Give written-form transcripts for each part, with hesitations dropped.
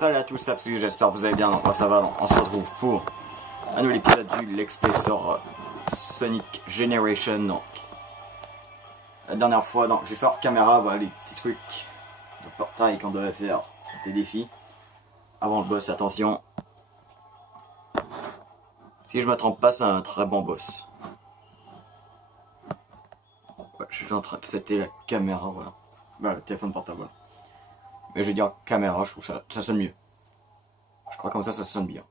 Salut à tous, Absolu, j'espère que vous allez bien. Moi ça va, on se retrouve pour un nouvel épisode du Let's Play sur Sonic Generation. Donc, la dernière fois, donc, j'ai fait hors caméra, voilà les petits trucs de portail qu'on devait faire, des défis. Avant le boss, attention. Si je me trompe pas, c'est un très bon boss. Ouais, je suis en train de setter la caméra, voilà. Bah, le téléphone portable, voilà. Mais je vais dire caméra, je trouve ça sonne mieux. Je crois comme ça sonne bien.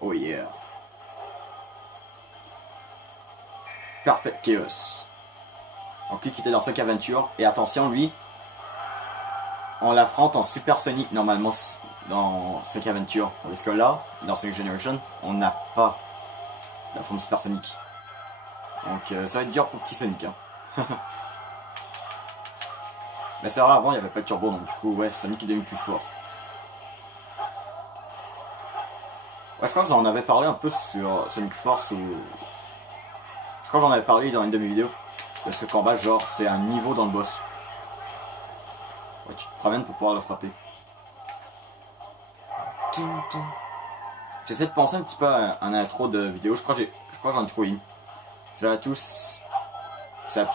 Oh yeah. Perfect Chaos. Donc lui qui était dans Sonic Adventure. Et attention, lui, on l'affronte en Super Sonic normalement dans Sonic Adventure. Parce que là, dans Sonic Generation, on n'a pas la forme Super Sonic. Donc ça va être dur pour petit Sonic. Hein. Mais c'est vrai, avant il n'y avait pas de turbo, donc du coup, ouais, Sonic est devenu plus fort. Ouais, je crois que j'en avais parlé un peu sur Sonic Force ou... Je crois que j'en avais parlé dans une de mes vidéos. De ce combat, genre, c'est un niveau dans le boss. Ouais, tu te promènes pour pouvoir le frapper. J'essaie de penser un petit peu à un intro de vidéo. Je crois que j'en ai trouvé une. Salut à tous. C'est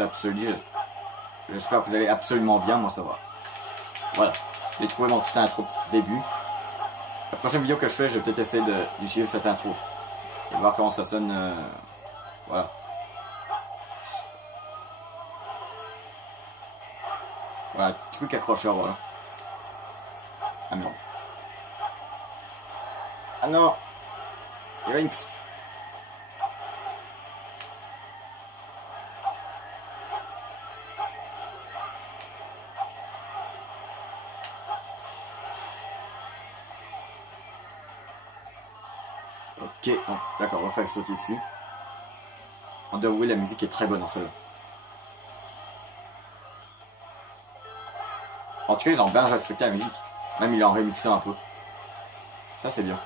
Absolu. J'espère que vous allez absolument bien. Moi, ça va. Voilà. J'ai trouvé mon petit intro début. La prochaine vidéo que je fais, je vais peut-être essayer d'utiliser cette intro. Et voir comment ça sonne. Voilà. Voilà, petit truc accrocheur, voilà. Ah merde. Ah non! Yoinks! Ok, bon, d'accord, on va faire le sauter dessus. On doit avouer, la musique est très bonne en celle-là. En tout cas, ils ont bien respecté la musique. Même ils l'ont remixé un peu. Ça, c'est bien.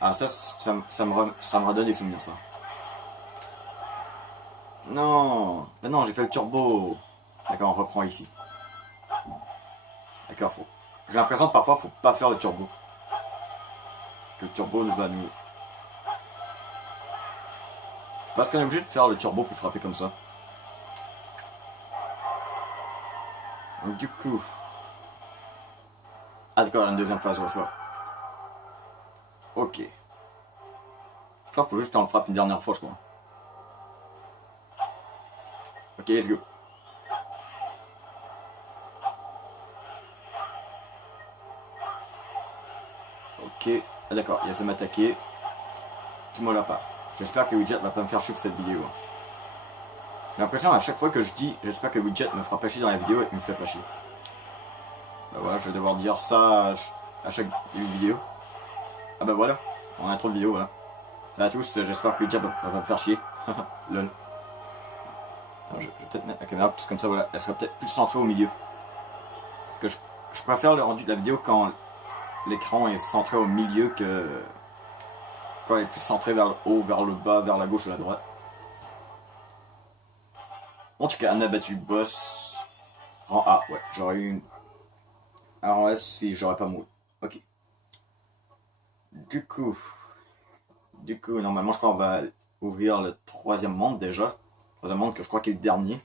Ah, ça me redonne des souvenirs, ça. Non! Mais non, j'ai fait le turbo. D'accord, on reprend ici. D'accord, faut... J'ai l'impression que parfois, faut pas faire le turbo. Parce que le turbo va nous... Parce qu'on est obligé de faire le turbo pour frapper comme ça. Donc du coup... Ah d'accord, une deuxième phase, ouais, ça. Ok. Je crois qu'il faut juste qu'on le frappe une dernière fois, je crois. Ok, let's go. Ok. Ah d'accord, il y a ça m'attaquer. Tout le monde l'a pas. J'espère que Widget va pas me faire chier pour cette vidéo. J'ai l'impression à chaque fois que je dis j'espère que Widget me fera pas chier dans la vidéo, il me fait pas chier. Bah voilà, je vais devoir dire ça à chaque vidéo. Ah bah voilà, on a trop de vidéos, voilà. Salut à tous, j'espère que Widget va pas me faire chier. Lol. Attends, je vais peut-être mettre la caméra plus comme ça, voilà, elle sera peut-être plus centrée au milieu. Parce que je préfère le rendu de la vidéo quand l'écran est centré au milieu que quand il est plus centré vers le haut, vers le bas, vers la gauche ou la droite. En tout cas, on a battu le boss. Rang A, ouais, j'aurais eu un rang S si j'aurais pas mouru. Ok. Du coup, normalement, je crois qu'on va ouvrir le troisième monde déjà. Troisième monde que je crois qu'il est le dernier.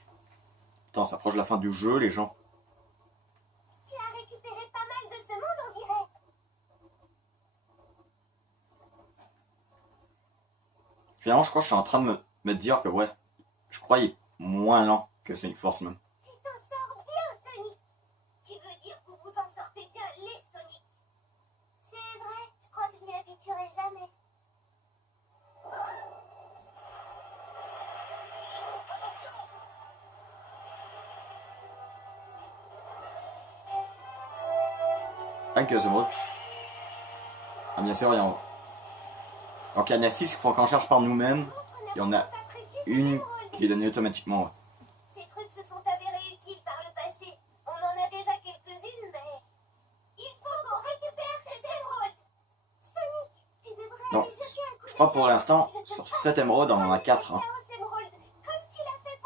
Putain, on s'approche de la fin du jeu, les gens. Tu as récupéré pas mal de ce monde, on dirait. Finalement, je crois que je suis en train de me dire que, ouais, je crois qu'il est moins lent que Sonic Force même. Tu t'en sors bien, Sonic. Tu veux dire que vous en sortez bien, les Sonic. C'est vrai, je crois que je m'y habituerai jamais. Ah, que c'est vrai. Ah, bien sûr, il y en a. Donc, il y en a 6 qu'il faut qu'on cherche par nous-mêmes. Il y en a une qui est donnée automatiquement. Ouais. Ces trucs se sont avérés utiles par le passé. On en a déjà quelques-unes, mais... Il faut qu'on récupère cet émeraude. Sonic, tu devrais Non, aller jeter un coup je crois d'œil. pour l'instant, sur 7 émeraudes, on en a 4. Hein. Chaos Emerald.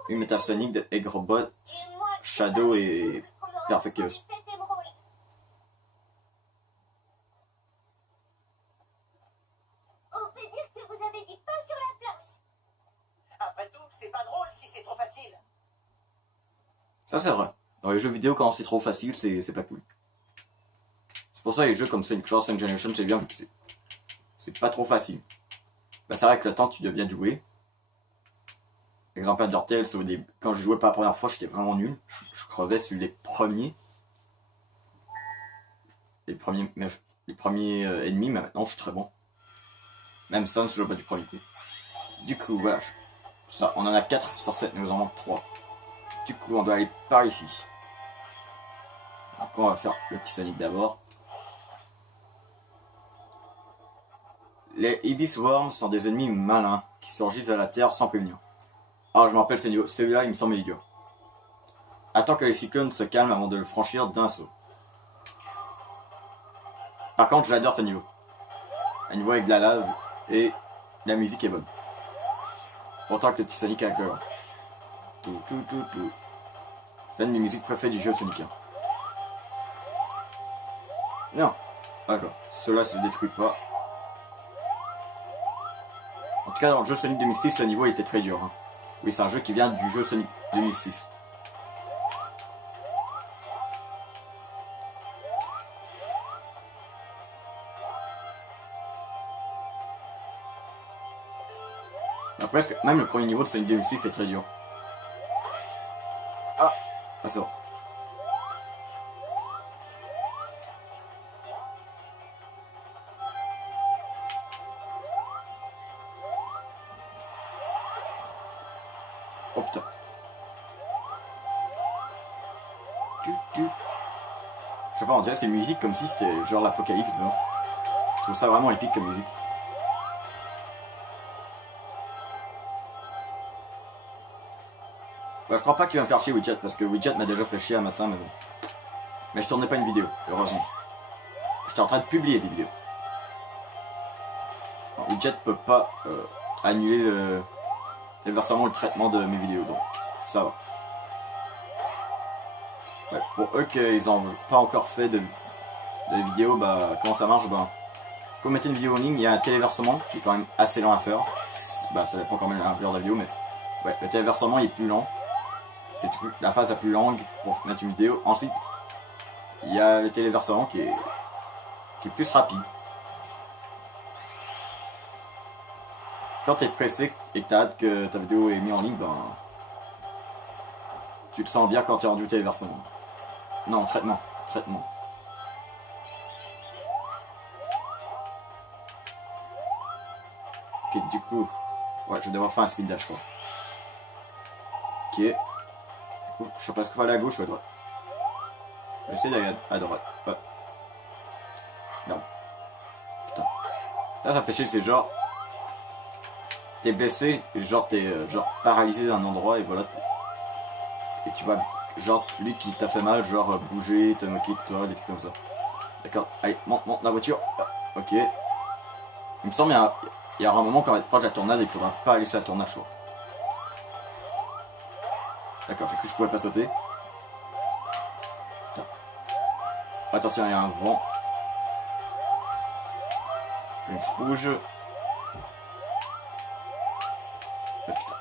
Oui, mais t'as Sonic, Eggrobot, Et moi, je sais Shadow pas et comment Perfect retrouver Chaos. cet émeraude. On peut dire que vous avez du pain sur la planche. Après tout, c'est pas drôle si c'est trop facile. Ça, c'est vrai. Dans les jeux vidéo, quand c'est trop facile, c'est pas cool. C'est pour ça les jeux comme Sonic Force 5 Generation, c'est bien vu que c'est pas trop facile. Bah, c'est vrai que le temps, tu dois bien jouer. Exemple, Undertale, quand je jouais pas la première fois, j'étais vraiment nul. Je crevais sur les premiers. Les premiers ennemis, mais maintenant je suis très bon. Même Sans, je joue pas du premier coup. Du coup, voilà. Ça, on en a 4 sur 7, mais nous en manque 3. Du coup, on doit aller par ici. Donc, on va faire le petit Sonic d'abord. Les Ibis Worms sont des ennemis malins qui surgissent à la terre sans prévenir. Ah, je me rappelle ce niveau. Celui-là, il me semble idiot. Attends que les cyclones se calment avant de le franchir d'un saut. Par contre, j'adore ce niveau. Un niveau avec de la lave et la musique est bonne. Autant que le petit Sonic avec le... Tout. C'est une de mes musiques préférées du jeu Sonic 1. Non. D'accord. Cela se détruit pas. En tout cas, dans le jeu Sonic 2006, ce niveau était très dur. Hein. Oui, c'est un jeu qui vient du jeu Sonic 2006. Après, même le premier niveau de Sonic 2006 est très dur. Ah c'est bon. Oh putain. Je sais pas, on dirait c'est une musique comme si c'était genre l'apocalypse, tu vois. Je trouve ça vraiment épique comme musique. Bah, je crois pas qu'il va me faire chier Widget parce que Widget m'a déjà fait chier un matin, mais bon. Mais je tournais pas une vidéo, heureusement. J'étais en train de publier des vidéos. Alors, Widget peut pas annuler le traitement de mes vidéos, donc ça va. Ouais, pour eux qu'ils n'ont pas encore fait de vidéo, bah comment ça marche, bah quand vous mettez une vidéo en ligne, il y a un téléversement qui est quand même assez lent à faire. Bah ça dépend quand même de l'ampleur de la vidéo, mais ouais, le téléversement il est plus lent. C'est la phase la plus longue pour mettre une vidéo. Ensuite, il y a le téléversement qui est plus rapide. Quand t'es pressé et que t'as hâte que ta vidéo est mise en ligne, ben tu te sens bien quand t'es rendu au téléversement. Non, traitement. Ok, du coup, ouais, je vais devoir faire un speed dash, je crois. Ok. Du coup, je sais pas ce qu'il faut aller à gauche ou à droite. J'essaie d'aller à droite. Ouais. Non. Putain. Là, ça fait chier, c'est genre... T'es blessé, genre t'es genre paralysé d'un endroit et voilà. Et tu vois, genre lui qui t'a fait mal, genre bouger, te moquer de toi, des trucs comme ça. D'accord, allez, monte la voiture. Ah, ok. Il me semble il y aura un moment quand on va être proche de la tornade et il faudra pas aller sur la tornade, je crois. D'accord, j'ai cru que je pouvais pas sauter. Putain. Attention, il y a un vent. Une rouge. Oh, putain.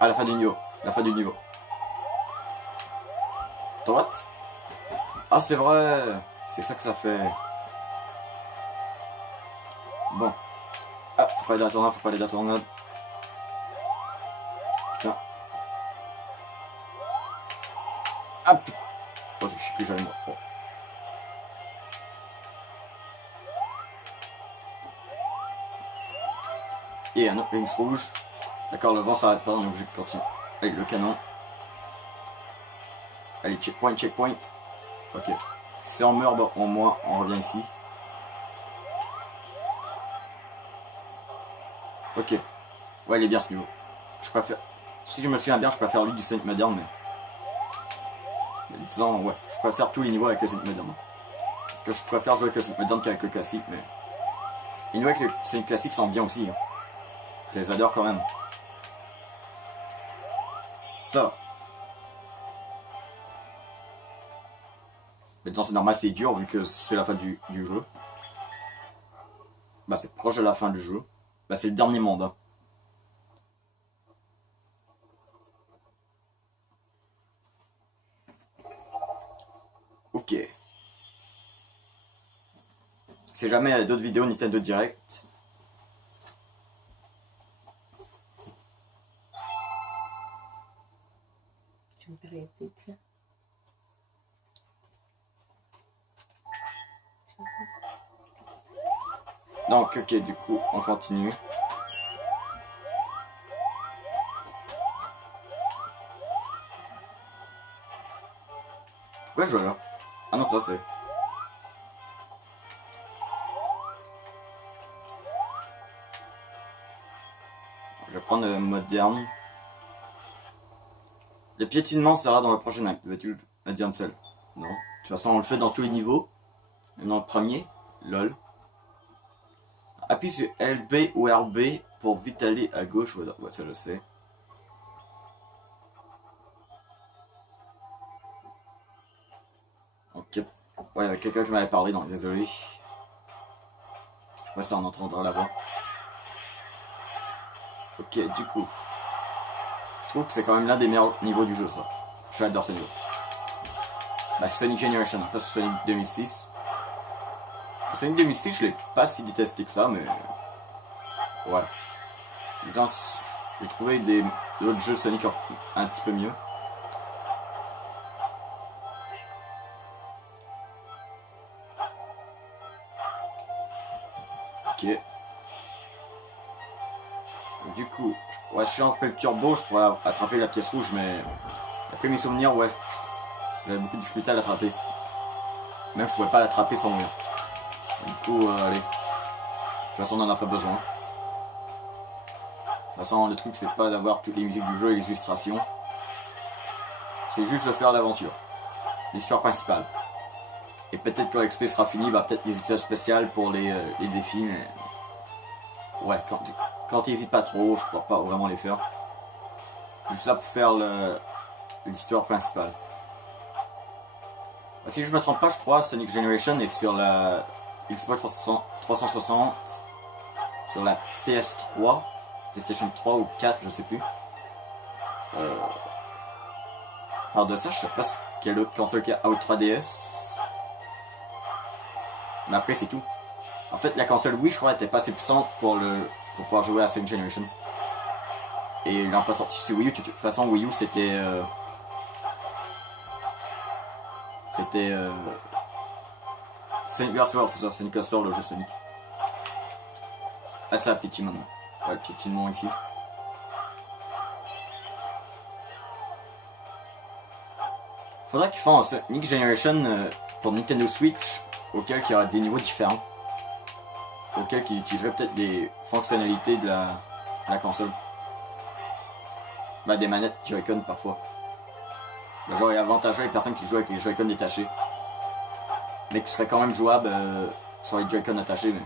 Ah, la fin du niveau. Droite. Ah, c'est vrai. C'est ça que ça fait. Bon. Ah, faut pas aller dans la tornade, Putain. Ah, putain. Oh, je sais plus, j'allais moi. Oh. Et un autre Wings rouge. D'accord, le vent s'arrête pas, on est obligé de continuer. Allez, le canon. Allez, checkpoint. Ok. Si on meurt, au moins, on revient ici. Ok. Ouais, il est bien ce niveau. Je préfère... Si je me souviens bien, je préfère lui du Sonic moderne, mais disons, ouais, je préfère tous les niveaux avec le Sonic moderne. Parce que je préfère jouer avec le Sonic moderne qu'avec le classique, mais... Les niveaux avec le Sonic classique sont bien aussi. Hein. Je les adore quand même. Ça va. Maintenant c'est normal, c'est dur vu que c'est la fin du jeu. Bah c'est proche de la fin du jeu. Bah c'est le dernier monde. Hein. Ok. Si jamais il y a d'autres vidéos Nintendo Direct. Tu me paierais tes tiens. Donc ok, du coup on continue. Pourquoi je vois là? Ah non, ça c'est... Je vais prendre le moderne. Le piétinement sera dans le prochain acte. Veux-tu le dire seul? Non. De toute façon, on le fait dans tous les niveaux. Même dans le premier. LOL. Appuie sur LB ou RB pour vite aller à gauche. Ouais, ça je sais. Ok. Ouais, il y avait quelqu'un qui m'avait parlé, donc désolé. Je sais pas si on entendra la voix. Ok, du coup. Je trouve que c'est quand même l'un des meilleurs niveaux du jeu, ça. J'adore ce niveau. Bah, Sonic Generation, pas Sonic 2006. Sonic 2006, je l'ai pas si détesté que ça, mais... Ouais. J'ai trouvé d'autres jeux Sonic un petit peu mieux. Ok. Du coup, ouais, si j'en fais le turbo, je pourrais attraper la pièce rouge, mais après mes souvenirs, ouais, j'avais beaucoup de difficulté à l'attraper. Même je pouvais pas l'attraper sans mourir. Du coup, allez. De toute façon, on en a pas besoin. De toute façon, le truc, c'est pas d'avoir toutes les musiques du jeu et les illustrations. C'est juste de faire l'aventure. L'histoire principale. Et peut-être quand l'XP sera fini, bah peut-être des épisodes spéciaux pour les défis, mais... Ouais, quand ils hésitent pas trop, je crois pas vraiment les faire. Juste là pour faire l'histoire principale. Bah, si je me trompe pas, je crois Sonic Generation est sur la Xbox 360, sur la PS3, PlayStation 3 ou 4, je sais plus. Alors de ça, je sais pas quelle autre console qu'il y a, ou 3DS. Mais après, c'est tout. En fait, la console Wii, je crois, était pas assez puissante pour pouvoir jouer à Sonic Generation. Et ils l'ont pas sorti sur Wii U. De toute façon, Wii U, c'était... Sonic Lost World, c'est ça, Sonic Lost World, le jeu Sonic. Ah, c'est un piétinement. Ouais, le piétinement ici. Faudrait qu'ils fassent un Sonic Generation pour Nintendo Switch, auquel il y aura des niveaux différents. Auquel qui utiliserait peut-être des fonctionnalités de la console. Bah, des manettes Joy-Con parfois. Le genre, il avantagerait les personnes qui jouent avec les Joy-Con détachés. Mais qui seraient quand même jouables sans les Joy-Con attachés. Mais...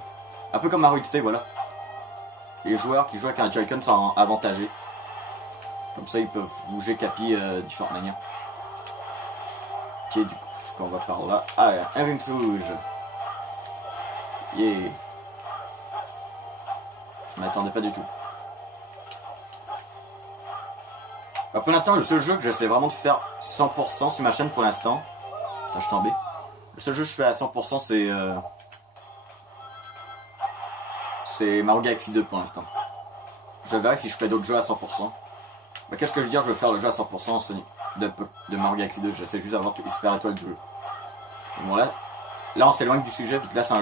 Un peu comme Mario Odyssey, voilà. Les joueurs qui jouent avec un Joy-Con sont avantagés. Comme ça, ils peuvent bouger Capi de différentes manières. Ok, du coup, on va par là. Ah, un ring rouge. Yeah. Je m'attendais pas du tout. Bah, pour l'instant, le seul jeu que j'essaie vraiment de faire 100% sur ma chaîne pour l'instant. Attends, je suis tombé. Le seul jeu que je fais à 100% c'est Mario Galaxy 2 pour l'instant. Je verrai si je fais d'autres jeux à 100%. Bah, qu'est-ce que je veux dire, je vais faire le jeu à 100% de Mario Galaxy 2. J'essaie juste d'avoir toutes les super étoiles du jeu. Et bon, là on s'éloigne du sujet, vu que là c'est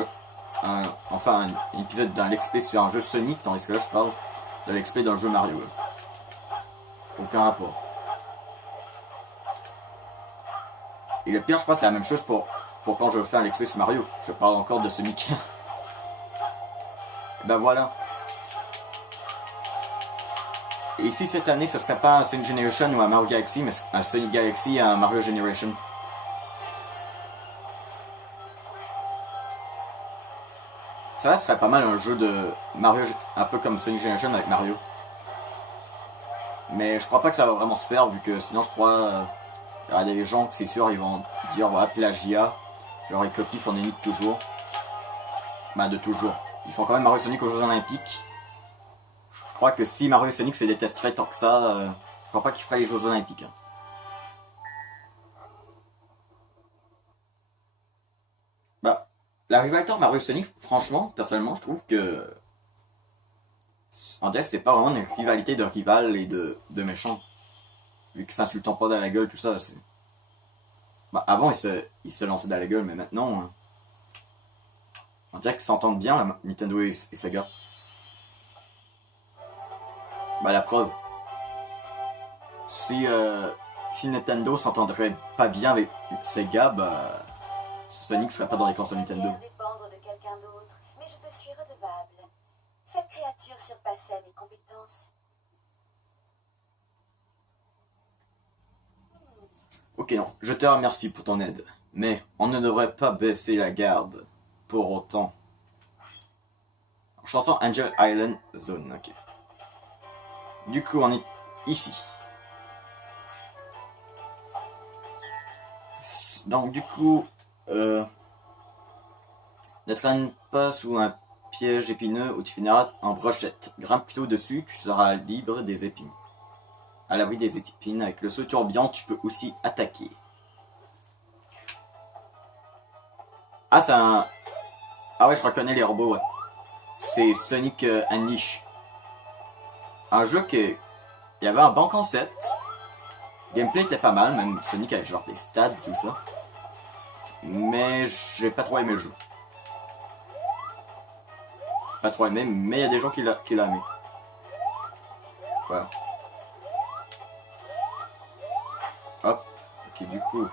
enfin un épisode d'un l'exp sur un jeu Sonic, tandis que là je parle de l'exp d'un jeu Mario. Aucun rapport. Et le pire, je crois, c'est la même chose pour quand je fais un l'exp sur Mario. Je parle encore de Sonic. Et ben voilà. Et ici, cette année, ce serait pas un Sonic Generation ou un Mario Galaxy, mais un Sonic Galaxy et un Mario Generation. Ça serait pas mal un jeu de Mario, un peu comme Sonic Generation avec Mario. Mais je crois pas que ça va vraiment se faire, vu que sinon je crois... il y a des gens que c'est sûr, ils vont dire, voilà, plagiat. Genre ils copient Sonic toujours. Bah de toujours. Ils font quand même Mario et Sonic aux Jeux Olympiques. Je crois que si Mario et Sonic se détesteraient tant que ça, je crois pas qu'ils feraient les Jeux Olympiques. Hein. Bah, la rivalité entre Mario et Sonic, franchement, personnellement, je trouve que... En fait, c'est pas vraiment une rivalité de rival et de méchants. Vu qu'ils s'insultent pas dans la gueule, tout ça, c'est... Bah, avant, ils se lançaient dans la gueule, mais maintenant... on dirait qu'ils s'entendent bien, là, Nintendo et Sega. Bah, la preuve. Si Nintendo s'entendrait pas bien avec Sega, bah... Sonic serait pas dans les consoles Nintendo. Dépendre de quelqu'un d'autre, mais je te suis redevable. Cette créature surpassait mes compétences. Ok, non, je te remercie pour ton aide, mais on ne devrait pas baisser la garde pour autant. Chanson Angel Island Zone, ok. Du coup, on est ici. Donc, du coup, ne traîne pas sous un piège épineux où tu finiras en brochette. Grimpe plutôt dessus, tu seras libre des épines. À l'abri des épines, avec le saut tourbillon, tu peux aussi attaquer. Ah, c'est un... Ah ouais, je reconnais les robots, ouais. C'est Sonic Unleashed. Un jeu qui... Il y avait un bon concept. Le gameplay était pas mal, même Sonic avait genre des stats, tout ça. Mais j'ai pas trop aimé le jeu. Pas trop aimé, mais il y a des gens qui l'ont aimé. Voilà. Hop, ok, du coup,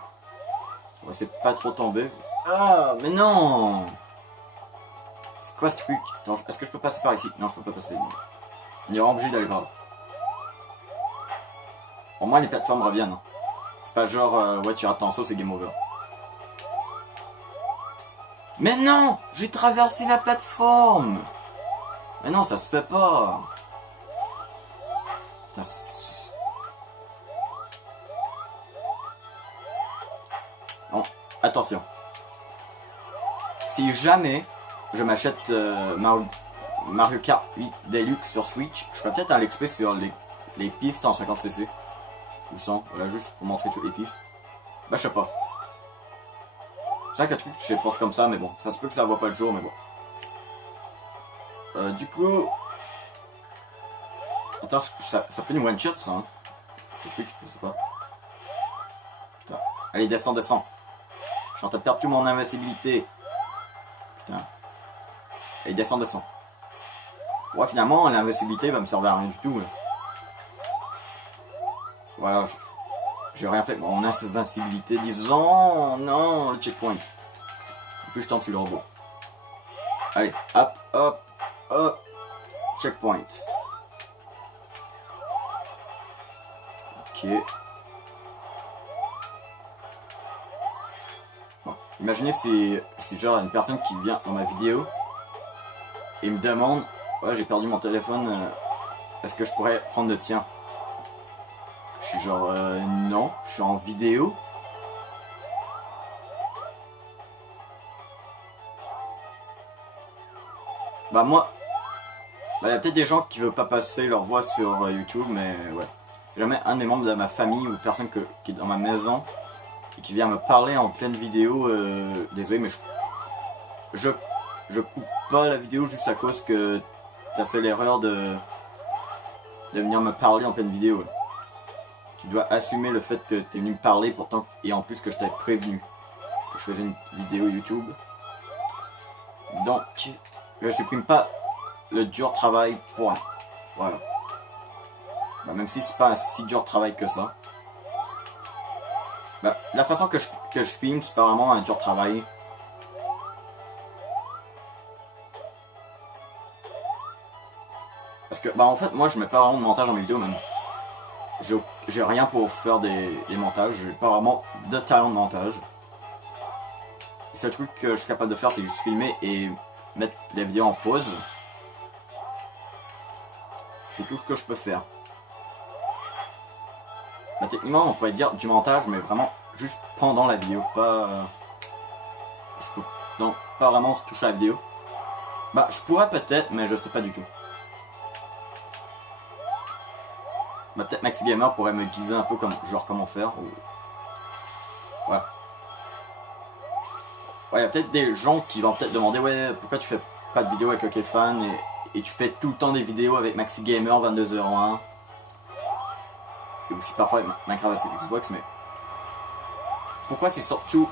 on va essayer de pas trop tomber. Ah, mais non! C'est quoi ce truc? Est-ce que je peux passer par ici? Non, je peux pas passer. On est vraiment obligé d'aller par là. Au moins, les plateformes reviennent. Hein. C'est pas genre, ouais, tu rates ton saut, c'est game over. Mais non! J'ai traversé la plateforme! Mais non, ça se fait pas! Putain, bon, attention. Si jamais je m'achète Mario Kart 8 Deluxe sur Switch, je ferais peut-être un XP sur les pistes 150cc. Ou 100, voilà, juste pour montrer toutes les pistes. Bah, je sais pas. C'est vrai qu'un truc, je pense comme ça, mais bon, ça se peut que ça voit pas le jour, mais bon. Du coup... Attends, ça peut une one-shot, ça, hein. Le truc, je sais pas. Putain. Allez, descends, descends. Je suis en train de perdre toute mon invincibilité. Putain. Allez, descends, descends. Ouais, finalement, l'invincibilité va me servir à rien du tout. Là. Voilà, j'ai rien fait. Mon invincibilité, disons... Non, le checkpoint. En plus, je tombe sur le robot. Allez, hop, hop, hop. Checkpoint. Ok. Bon, imaginez si genre une personne qui vient dans ma vidéo et me demande, ouais, j'ai perdu mon téléphone, est-ce que je pourrais prendre le tien? Je suis genre, non, je suis en vidéo. Bah moi, bah y a peut-être des gens qui veulent pas passer leur voix sur YouTube, mais ouais. Jamais un des membres de ma famille ou personne qui est dans ma maison et qui vient me parler en pleine vidéo, désolé, mais je coupe pas la vidéo juste à cause que t'as fait l'erreur de venir me parler en pleine vidéo. Tu dois assumer le fait que t'es venu me parler pourtant, et en plus que je t'avais prévenu que je faisais une vidéo YouTube. Donc, je supprime pas le dur travail pour rien. Voilà. Bah, même si c'est pas un si dur travail que ça. Bah, la façon que je filme, c'est pas vraiment un dur travail. Parce que, bah en fait, moi je mets pas vraiment de montage dans mes vidéos même. J'ai rien pour faire des montages, j'ai pas vraiment de talent de montage. Le seul truc que je suis capable de faire, c'est juste filmer et mettre les vidéos en pause. C'est tout ce que je peux faire. Bah, techniquement, on pourrait dire du montage, mais vraiment juste pendant la vidéo, pas... je peux... Non, pas vraiment retoucher la vidéo. Bah, je pourrais peut-être, mais je sais pas du tout. Bah, peut-être Maxi Gamer pourrait me guider un peu comme, genre comment faire. Ou... Ouais. Ouais, il y a peut-être des gens qui vont peut-être demander, ouais, pourquoi tu fais pas de vidéo avec OkFan et tu fais tout le temps des vidéos avec Maxi Gamer 22h01. Et aussi parfois avec Minecraft avec Xbox, mais... Pourquoi c'est surtout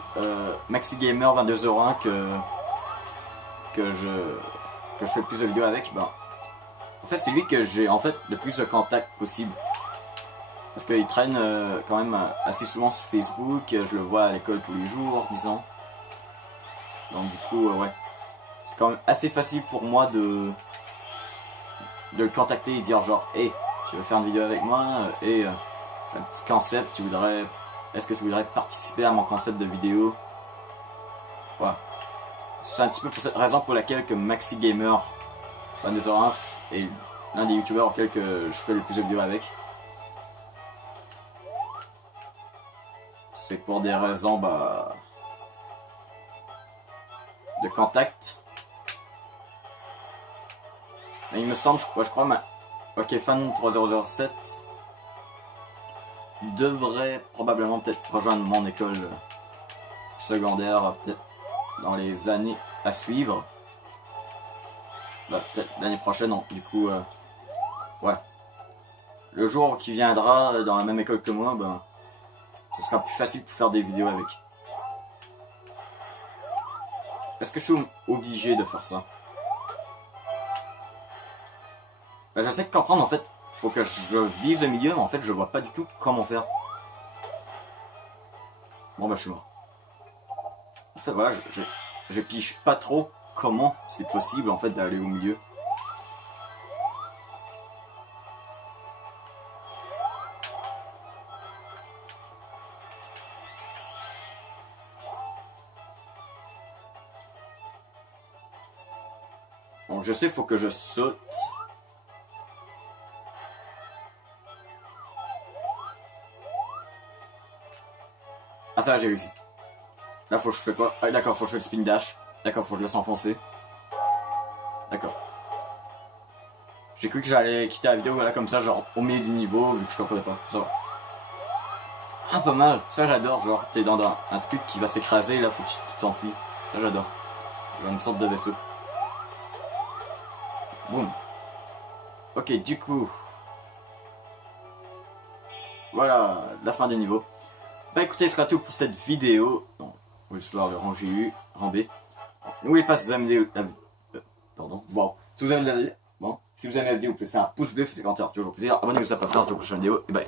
Maxi Gamer 22h01 que je fais le plus de vidéos avec? Ben, en fait, c'est lui que j'ai en fait le plus de contacts possible. Parce qu'il traîne quand même assez souvent sur Facebook, je le vois à l'école tous les jours, disons. Donc du coup, ouais. C'est quand même assez facile pour moi de le contacter et dire genre, hey, tu veux faire une vidéo avec moi? Et un petit concept, est-ce que tu voudrais participer à mon concept de vidéo? Voilà. C'est un petit peu pour cette raison pour laquelle que Maxi Gamer 22h01 est l'un des youtubeurs auxquels que je fais le plus de vidéos avec. C'est pour des raisons bah, de contact. Et il me semble, je crois, OkFan 3007 devrait probablement peut-être rejoindre mon école secondaire, peut-être dans les années à suivre. Bah, peut-être l'année prochaine, non. Du coup, ouais. Le jour qui viendra dans la même école que moi, ben, ce sera plus facile pour faire des vidéos avec. Est-ce que je suis obligé de faire ça? Ben, j'essaie de comprendre, en fait, faut que je vise le milieu, mais en fait, je vois pas du tout comment faire. Bon, bah, je suis mort. En fait, voilà, je pige pas trop comment c'est possible, en fait, d'aller au milieu. Donc, je sais, faut que je saute. Ah ça j'ai réussi. Là faut que je fais quoi? Ah d'accord, faut que je fais le spin dash. D'accord, faut que je laisse enfoncer. D'accord. J'ai cru que j'allais quitter la vidéo voilà comme ça, genre au milieu du niveau, vu que je comprenais pas. Ça va. Ah pas mal, ça j'adore, genre t'es dans un truc qui va s'écraser, là faut que tu t'enfuis. Ça j'adore. Une sorte de vaisseau. Boum. Ok, du coup. Voilà, la fin du niveau. Bah écoutez, ce sera tout pour cette vidéo. Donc, l'histoire de rang GU, rang B. N'oubliez pas si vous aimez pardon, wow. Si vous aimez la vidéo, bon, si vous aimez la vidéo, vous pouvez laisser un pouce bleu, faites des commentaires, c'est toujours plaisir. Abonnez-vous à la prochaine vidéo et bye.